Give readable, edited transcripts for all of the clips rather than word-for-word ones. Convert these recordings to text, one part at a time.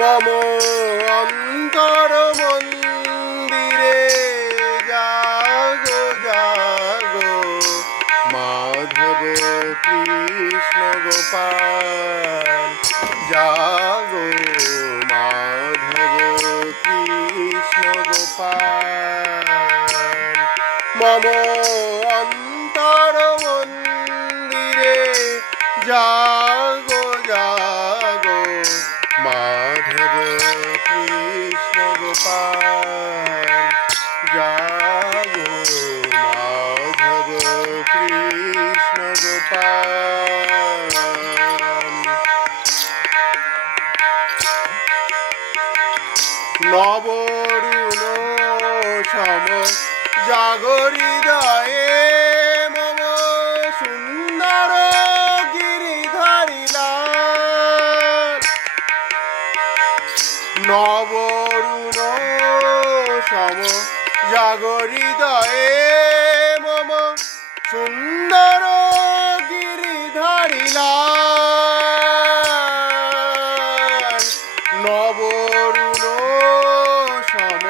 মম অন্তর মন্দিরে জাগো জাগো মাধব কৃষ্ণ গোপাল জাগো মাধব কৃষ্ণ গোপাল মম অন্তর মন্দিরে জাগো জাগো মাধব কৃষ্ণ গোপাল জাগো মাধব কৃষ্ণ গোপাল নবরুণ সম জাগরিদয়ে মম সুন্দর গিরিধারী লাল নবরুণ সম জাগরিদয়ে মম সুন্দর গিরিধারী লাল নবরুণ সম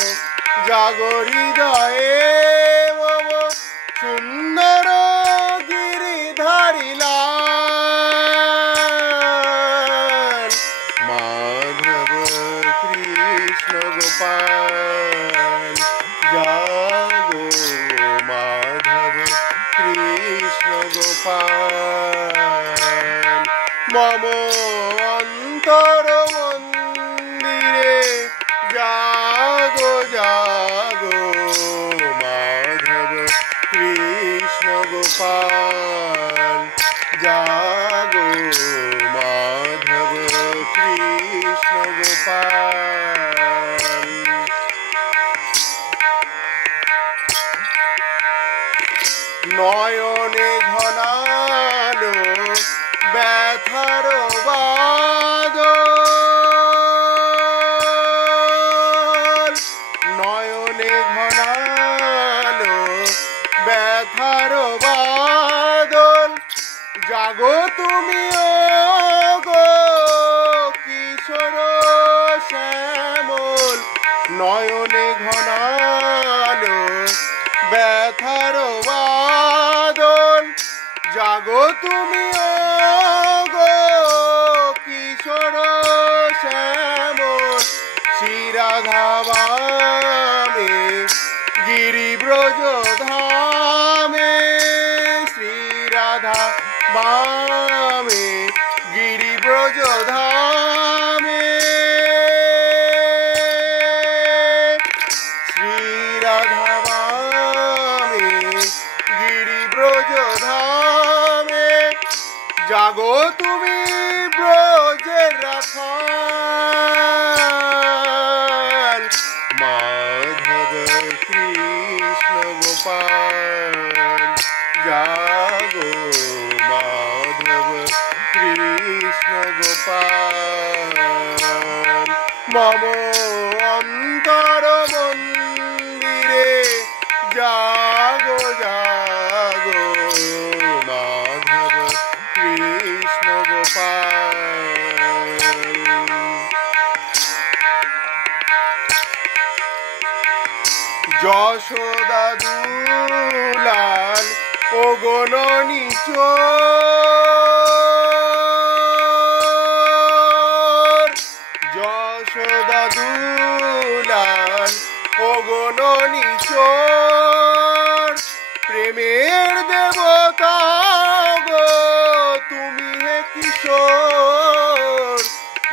জাগরিদয়ে মম সুন্দর গিরিধারী লাল মাধব কৃষ্ণ গোপাল জাগো মাধব কৃষ্ণ গোপাল মম অন্তর মন্দিরে জাগো জাগো মাধব কৃষ্ণ গোপাল জাগো মাধব কৃষ্ণ গোপাল নয়নে ঘনালো ব্যথার বাদল নয়নে ঘনালো ব্যথার বাদল জাগো তুমি গো কিশোর শ্যামল নয়নে ঘনালো ব্যথার বাদল জাগো তুমি গো কিশোর শ্যামল শ্রীরাধা বামে গিরিব্রজ ধামে শ্রীরাধা বামে গিরিব্রজ ধামে শ্রীরাধা বামে গিরিব্রজ ধামে জাগো তুমি ব্রজের রাখাল মাধব কৃষ্ণ গোপাল জাগো মাধব কৃষ্ণ গোপাল মম অন্তর মন্দিরে জাগো জাগো মাধব কৃষ্ণ গোপাল যশোদা দুলাল ও গণনী চোর যশোদা দুলাল ও গণনী চোর প্রেমের দেবতা গো তুমি হে কিশোর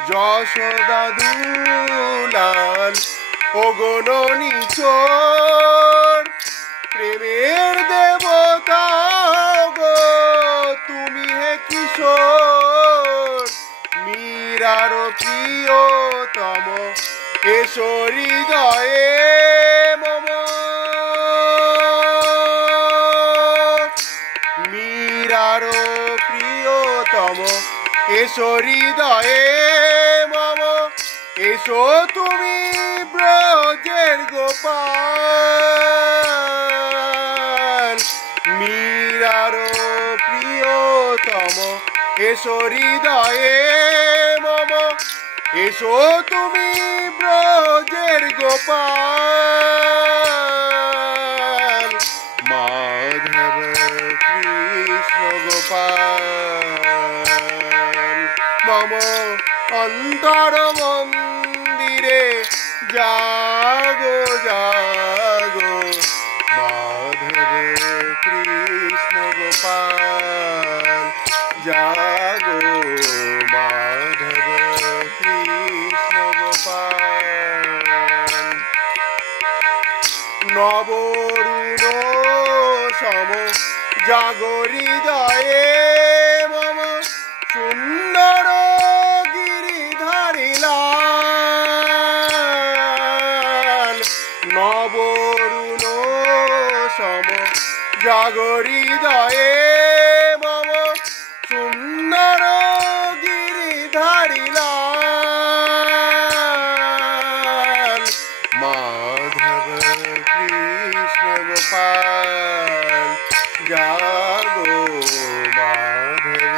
যশোদা দুলাল ও গণনী চোর প্রেমের দেবতা গো তুমি হে কিশোর মীরার প্রিয়তম এসো হৃদয়ে মম মীরার প্রিয়তম এসো হৃদয়ে মম এসো তুমি ব্রজের গোপাল মীরার প্রিয়তম এসো হৃদয়ে মম এসো তুমি ব্রজের গোপাল, মাধব কৃষ্ণ গোপাল। মম অন্তর মন্দিরে জাগো জাগো, মাধব কৃষ্ণ গোপাল জাগো, মাধব কৃষ্ণ গোপাল। নবরুণ সম জাগো হৃদয়ে মম, সুন্দর গিরিধারী লাল। নবরুণ সম জাগো হৃদয়ে মম, সুন্দর গিরিধারী লাল। মাধব কৃষ্ণ গোপাল জাগো, মাধব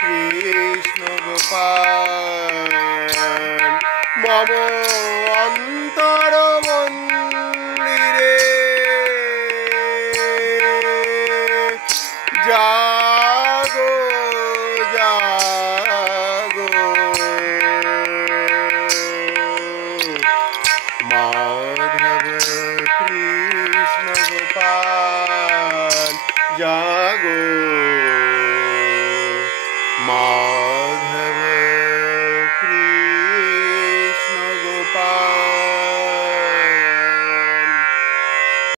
কৃষ্ণ গোপাল। মম অন্তর মন্দিরে জাগো জাগো, মাধব কৃষ্ণ গোপাল জাগো, মা